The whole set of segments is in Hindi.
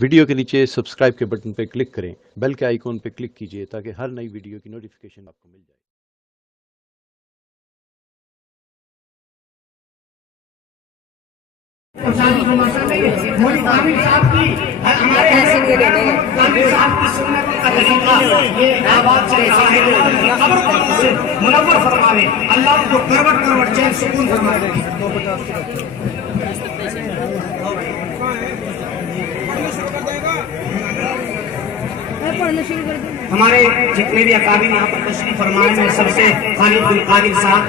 वीडियो के नीचे सब्सक्राइब के बटन पर क्लिक करें, बेल के आइकॉन पर क्लिक कीजिए ताकि हर नई वीडियो की नोटिफिकेशन आपको मिल जाए। मुनव्वर फरमावे, अल्लाह को करवट करवट चैन सुकून फरमावे। हमारे जितने भी अकाबिर यहाँ पर तशरीफ फरमाए हैं, सबसे खालिद बिन कादिर साहब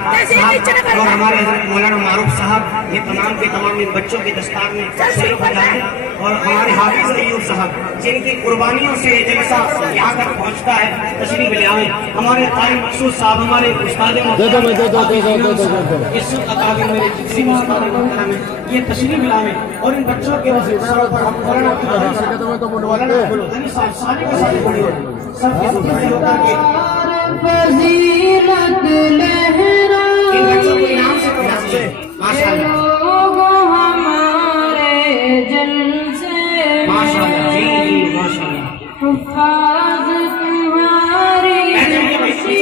और हमारे मौलाना मारूफ साहब, ये तमाम के तमाम इन बच्चों के दस्तार में शरीफ हैं, और हमारे हाफिज अय्यूब साहब जिनकी कुर्बानियों से ये जलसा यहाँ तक पहुँचता है, तशरीफ ले आए। हमारे कारी मकसूद साहब, हमारे उस्ताद अकाबिर मेरे जितने भी उस्ताद मोहतरम हैं, ये तशरीफ लाए और इन बच्चों के सरों पर हम फजीलत लहरा लोग हमारे जलसे हुफ्फाज़ तुम्हारी हमारे जलसे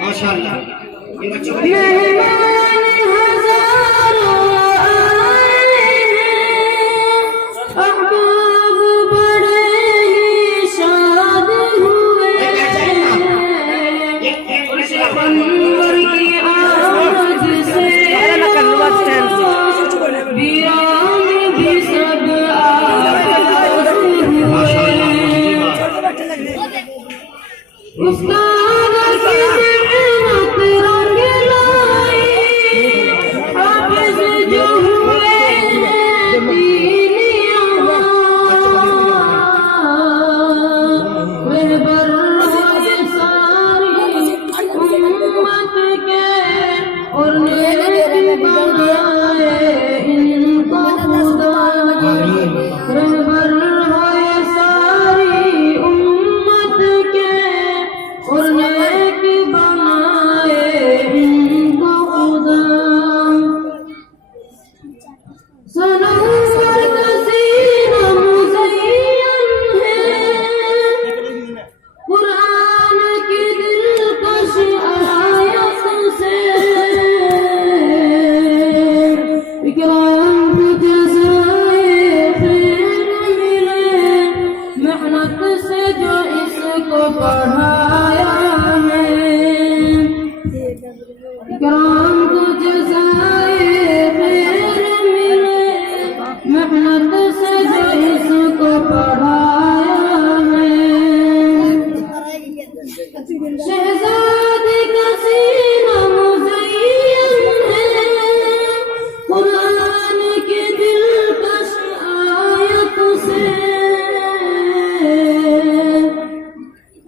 माशाअल्लाह। इन बच्चों को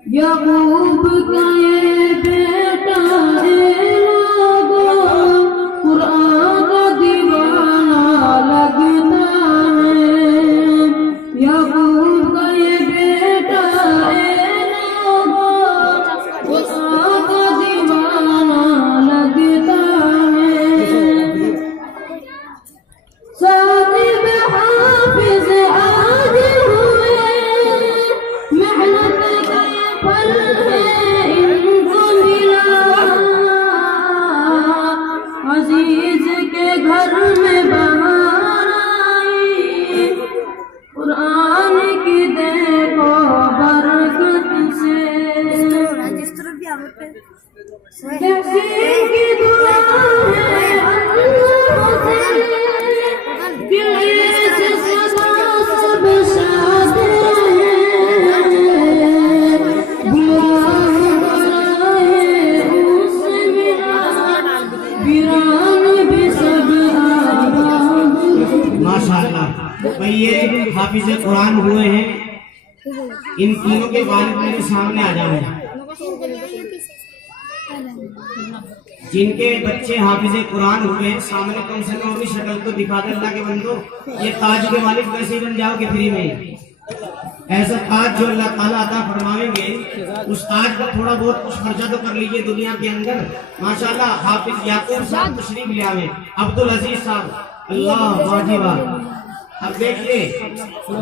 याकूब का ये बेटा कुरान का दीवाना लगता है। याकूब का ये बेटा कुरान का दीवाना लगता है। साहिब हाफिज आज हुए, मेहनत फल है इनको मिला। अजीज के घर में बहार आई, कुरान की देखो बरकत से। तहसीन की दुआ है अल्लाह से, दिल से सदा सब साथ रहे। माशाअल्लाह। भाई ये हाफिज कुरान हुए हैं, इन तीनों के वालिद मेरे सामने आ जाए। जिनके बच्चे हाफिज कुरान हुए हैं सामने कम से कम अपनी शक्ल तो दिखा दे अल्लाह के बंदो। ये ताज के मालिक वैसे ही बन जाओगे फ्री में। ऐसा ताज जो अल्लाह ताला अता फरमाएंगे, उस ताज पर थोड़ा बहुत कुछ खर्चा तो कर लीजिए दुनिया के अंदर। माशाल्लाह हाफिज याकूब साहब तशरीफ ले आवे, अब्दुल अजीज साहब, अल्लाह वाजिब। अब देखिए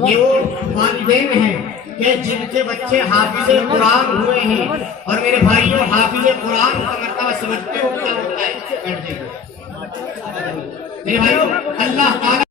ये वो वालिदैन हैं कि जिनके बच्चे हाफिज कुरान हुए हैं। और मेरे भाइयों, हाफिज कुरान का मर्तबा समझते हो क्या होता है? बैठ जाइए मेरे भाइयों, अल्लाह ताला